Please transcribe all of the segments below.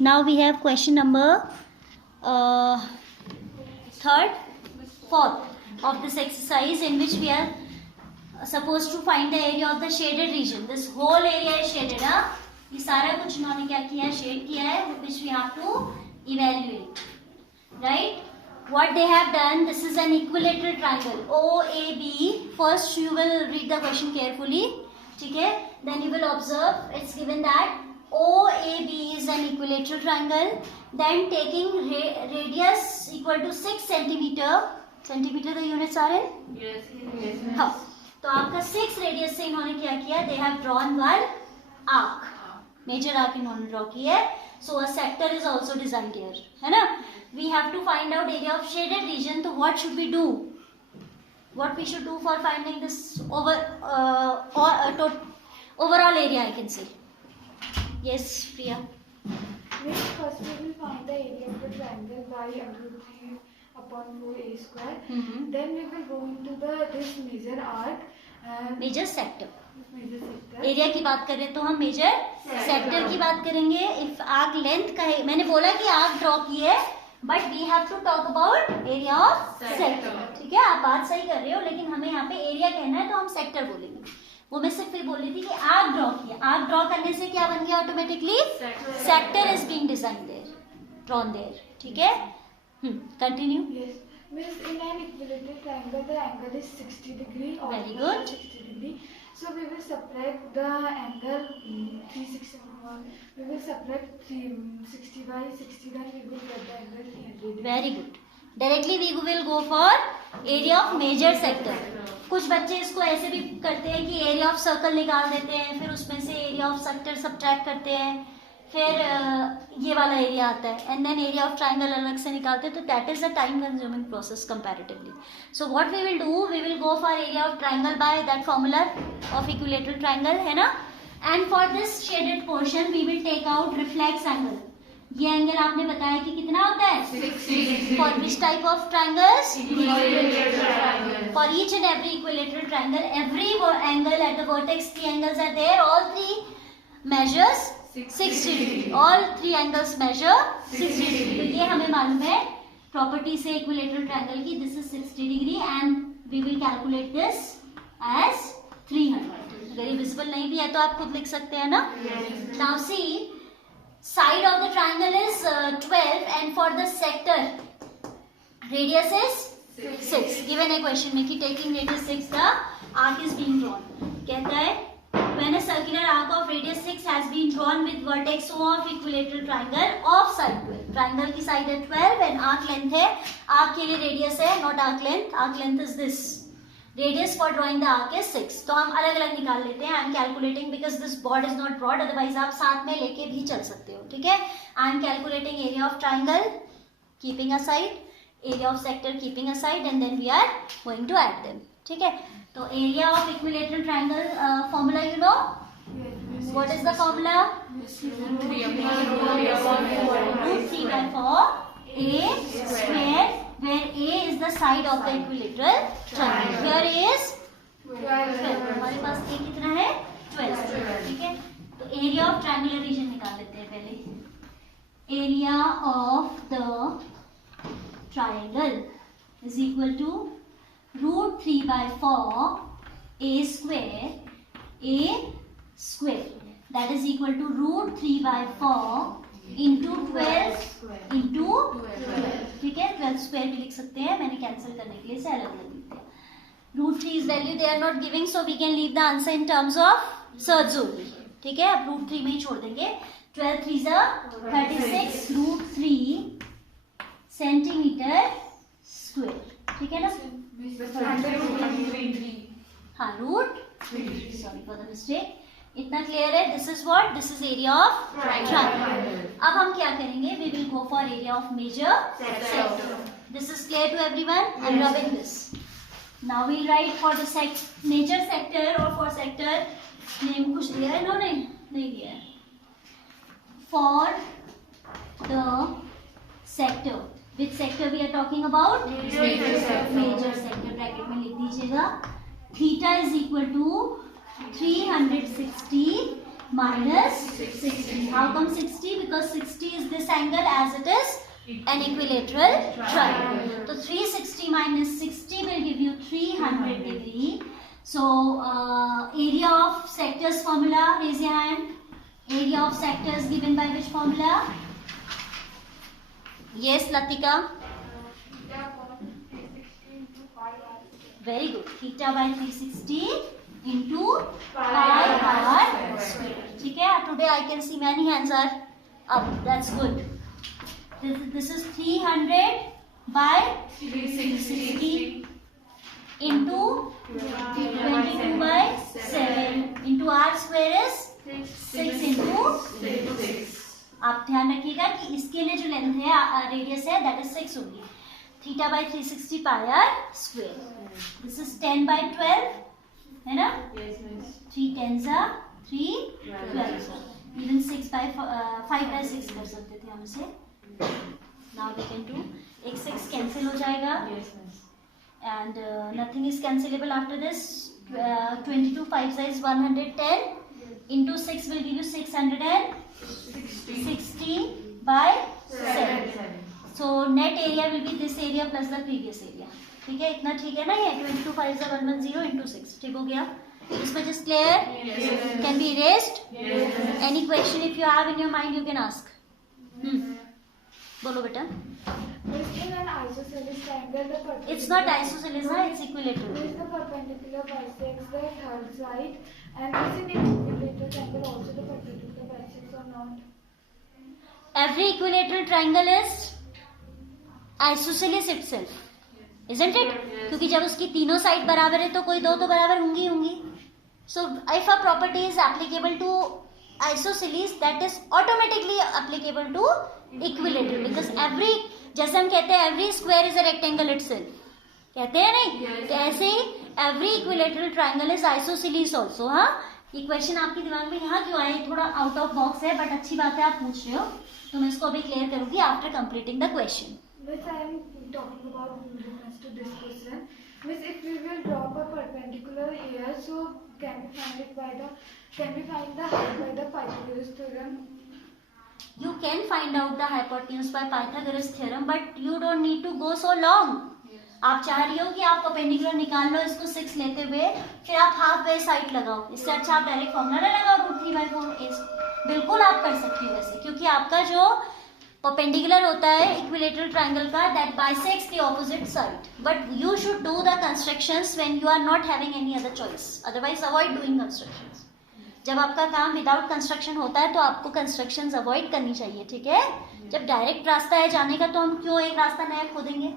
Now we have question number third, fourth of this exercise, in which we are supposed to find the area of the shaded region. This whole area is shaded, huh? ये सारा कुछ इन्होंने क्या किया है, shade किया है, which we have to evaluate, right? What they have done, this is an equilateral triangle OAB. First you will read the question carefully, ठीक है? Then you will observe it's given that OAB is an equilateral triangle. Then taking radius equal to 6 centimeter. Centimeter the units are in? Yes. हाँ, तो आपका 6 radius से इन्होंने क्या किया? They have drawn one arc. Major arc इन्होंने draw की है. So a sector is also designed here, है ना? We have to find out area of shaded region. So what should we do? What we should do for finding this overall area, I can say. Yes, Priya. First we will find the area of the triangle by √3 upon 4a square. Then we will go into this major arc. Major sector. Major sector. Area की बात करें तो हम major sector की बात करेंगे. If arc length का है, मैंने बोला कि आर्क ड्रॉ की है, but we have to talk about area of sector. ठीक है, आप बात सही कर रहे हो, लेकिन हमें यहाँ पे एरिया कहना है तो हम सेक्टर बोलेंगे. वो मैं सिर्फ ये बोल रही थी कि आर्क ड्रॉ किया. आर्क ड्रॉ करने से क्या बन गया automatically? Sector is being design there, drawn there. ठीक है, continue. Yes. Means in an equilateral triangle the angle is 60 degree or Very good. 60 degree. So we will subtract the angle 360. We will subtract 60 by 60. Then we will get the angle 300. Very good. Directly we will go for area of major sector. कुछ बच्चे इसको ऐसे भी करते हैं कि area of circle निकाल देते हैं, फिर उसमें से एरिया ऑफ सेक्टर सब्ट्रैक्ट करते हैं, फिर ये वाला एरिया आता है, and then area of triangle अलग से निकालते हैं. तो that is a time consuming process comparatively. So what we will do, we will go for area of triangle by that formula of equilateral triangle, है ना. And for this shaded portion we will take out reflex angle. ये angle आपने बताया कि कितना होता है? 60. For which type of triangles? For each and every equilateral triangle, every angle at the vertex, 3 angles are there, all 3 measures 60 degree. All 3 angles measure 60 degree. तो ये हमें मालूम है प्रॉपर्टी से इक्विलेटरल ट्राइंगल की. This is 60 degree and we will calculate this as 300. अगर ये visible नहीं भी है तो आप खुद लिख सकते हैं ना. Now see, side of the triangle is 12 and for the sector radius is 6. Given a question में कि taking radius 6 the arc is being drawn. कहता है when a circular arc of radius 6 has been drawn with vertex O of equilateral triangle of side 12. triangle की side है 12 and arc length है, arc के लिए radius है, not arc length. arc length is this. Radius for drawing the arc is 6. तो हम अलग अलग निकाल लेते हैं. I am calculating because this board is not broad. Otherwise आप साथ में लेके भी चल सकते हो. ठीक है. I am calculating area of triangle, keeping aside, area of sector keeping aside, and then we are going to add them. ठीक है. तो area of equilateral triangle formula you know. What is the formula? √3 by 4 a square, where a is the side of the equilateral triangle. Here is 12. हमारे पास a कितना है? 12. ठीक है. तो area of triangular reason निकाल लेते हैं पहले. Area of the triangle is equal to √3 by 4 a square. That is equal to √3 by 4 into 12 into 12. ठीक है, 12 स्क्वायर भी लिख सकते हैं. मैंने कैंसिल करने के लिए इसे अलग अलग लिखते हैं. √3 is value they are not giving, so we can leave the answer in terms of surd only. ठीक है, अब √3 में ही छोड़ देंगे. 12 3 36 √3 सेंटीमीटर स्क्वायर. ठीक है ना. हाँ, √3. Sorry for the mistake. इतना क्लियर है. This is what, this is area of triangle. अब हम क्या करेंगे, we will go for area of major sector. This is clear to everyone. I am rubbing this. Now we write for the major sector और for sector name कुछ दिया है इन्होंने? नहीं दिया है. For the sector, which sector we are talking about? Major sector. Bracket में लिख दीजिएगा. Theta is equal to 360 minus 60. How come 60? because 60 is this angle as it is an equilateral triangle. So 360 minus 60 will give you 300 degree. So area of sectors formula, raise your hand. Area of sectors given by which formula? Yes, Latika. Very good. Theta by 360 into pi r square. ठीक है. Today I can see many hands are up. That's good. This is 300 by 360 into 22 by 7 into r square is 6 into 6. आप ध्यान रखिएगा कि इसके लिए जो length है रेडियस है दैट इज 6 होगी. Theta by 360 pi r square. This is 10 by 12 है ना. 3 10s are 3 12s are. Even 5 by 6 कर सकते थे हम इसे. Now we can do. एक 6 कैंसिल हो जाएगा and nothing is cancelable after this. 22 5 is 110 into 6 will give you 660 by 7. So net area will be this area plus the previous area. ठीक है. इतना ठीक है ना. ये 22 5 is 110 into 6. ठीक हो गया. Is much is clear? Can be erased? Any question if you have in your mind you can ask. बोलो बेटा. In an isosceles triangle, the perpendicular. It's not isosceles, ना. It's equilateral. Is the perpendicular bisects the third side, and is in equilateral triangle also the perpendicular bisects or not? Every equilateral triangle is isosceles itself, isn't it? क्योंकि जब उसकी तीनों side बराबर है तो कोई दो तो बराबर होंगी. So if a property is applicable to isosceles, that is automatically applicable to equilateral, because every, जैसे हम कहते हैं every square is a rectangle itself, कहते हैं नहीं. तो ऐसे ही every equilateral triangle is isosceles also. हाँ, ये क्वेश्चन आपके दिमाग में यहाँ क्यों आए, थोड़ा आउट ऑफ बॉक्स है बट अच्छी बात है आप पूछ रहे हो, तो मैं इसको अभी क्लियर करूंगी after completing the question. Which I am talking about in reference to this question. Which if we will drop a perpendicular here, so can we find the height by the Pythagoras theorem? You can find out the hypotenuse by Pythagoras theorem, but you don't need to go so long. आप चाह रही हो कि आप perpendicular निकाल लो इसको 6 लेते हुए, फिर आप हाफ वे साइड लगाओ. इससे अच्छा आप डायरेक्ट फॉर्मूला लगाओ √3/4. बिल्कुल आप कर सकती हो वैसे, क्योंकि आपका जो परपेंडिकुलर होता है इक्विलेटरल ट्रायंगल का, that bisects the opposite side. But you should do the constructions when you are not having any other choice. Otherwise avoid doing constructions. जब आपका काम विदाउट कंस्ट्रक्शन होता है तो आपको कंस्ट्रक्शंस अवॉइड करनी चाहिए. ठीक है. जब डायरेक्ट रास्ता है जाने का तो हम क्यों एक रास्ता नया खोदेंगे,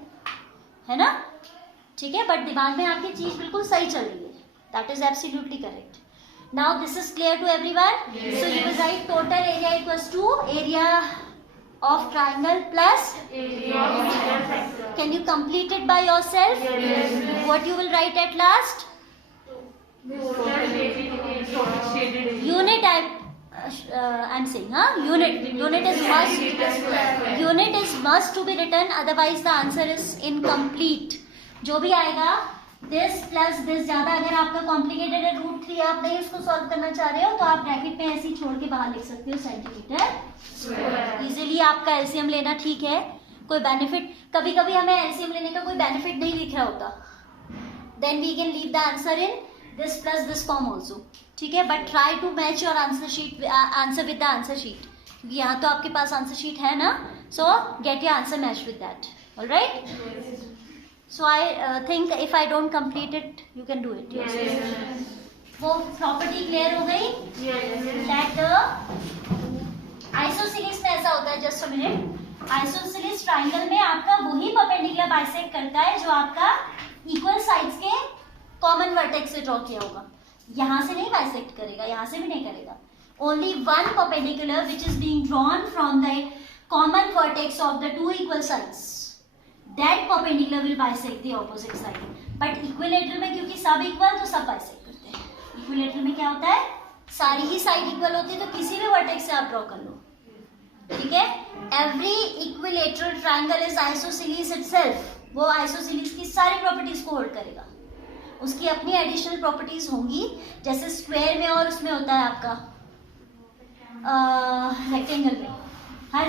है ना. ठीक है. बट दिमाग में आपकी चीज बिल्कुल सही चल रही है. That is absolutely correct. Now this is clear to everyone. So you will write total area equals to area of triangle plus can you complete it by yourself? What you will write at last? Unit. I'm saying unit is must to be written, otherwise the answer is incomplete. जो भी आएगा this plus this, ज्यादा अगर आपका complicated है √3 आप नहीं उसको सॉल्व करना चाह रहे हो तो आप ब्रैकेट में ऐसे ही छोड़ के बाहर लिख सकते हो सेंटीमीटर. इजीली आपका एलसीएम लेना ठीक है. कोई बेनिफिट, कभी कभी हमें एलसीएम लेने का कोई बेनिफिट नहीं लिख रहा होता, then we can leave the answer in this plus this form also. ठीक है. But try to match your answer with the answer sheet, क्योंकि यहाँ तो आपके पास आंसर शीट है ना. So get your answer match with that. Alright. So I think if I don't complete it, you can do it. वो property clear हो गई. That आइसोसेलेस में ऐसा होता है, just a minute. Isosceles triangle में आपका वही परपेंडिकुलर बाइसेक्ट करता है जो आपका इक्वल साइड्स के कॉमन वर्टेक्स से ड्रॉ किया होगा. यहाँ से नहीं बाइसेक्ट करेगा, यहाँ से भी नहीं करेगा. Only one perpendicular which is being drawn from the common vertex of the two equal sides. That perpendicular will bisect the opposite side. But equilateral में क्योंकि सब इक्वल तो सब बाइसेक्ट करते हैं. इक्विलेटरल में क्या होता है, सारी ही साइड इक्वल होती है तो किसी भी वर्टेक्स से आप ड्रॉ कर लो. ठीक है. Every equilateral triangle is isosceles itself. वो आइसोसेलेस की सारी प्रॉपर्टीज को होल्ड करेगा. उसकी अपनी एडिशनल प्रॉपर्टीज होंगी, जैसे स्क्वायर में और उसमें होता है आपका रेक्टेंगल में.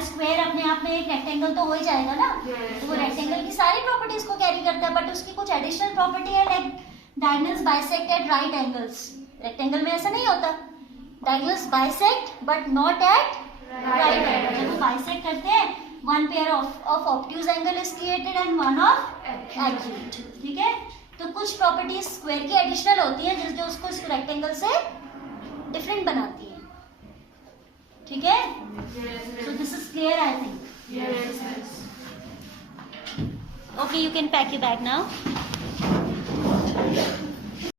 स्क्वायर अपने आप में एक रेक्टेंगल तो हो ही जाएगा ना, तो वो रेक्टेंगल की सारी प्रॉपर्टीज को कैरी करता है, बट उसकी कुछ एडिशनल प्रॉपर्टी है, like diagonals bisect at right angles. Rectangle में ऐसा नहीं होता, diagonals bisect but not at right angle. जब वो बाइसेक्ट करते हैं, one pair of obtuse angle is created and one of acute. ठीक है, तो कुछ प्रॉपर्टीज स्क्वायर की एडिशनल होती है जो उसको रेक्टेंगल से डिफरेंट बनाती है। ठीक है, so this is clear I think. Okay, you can pack your bag now.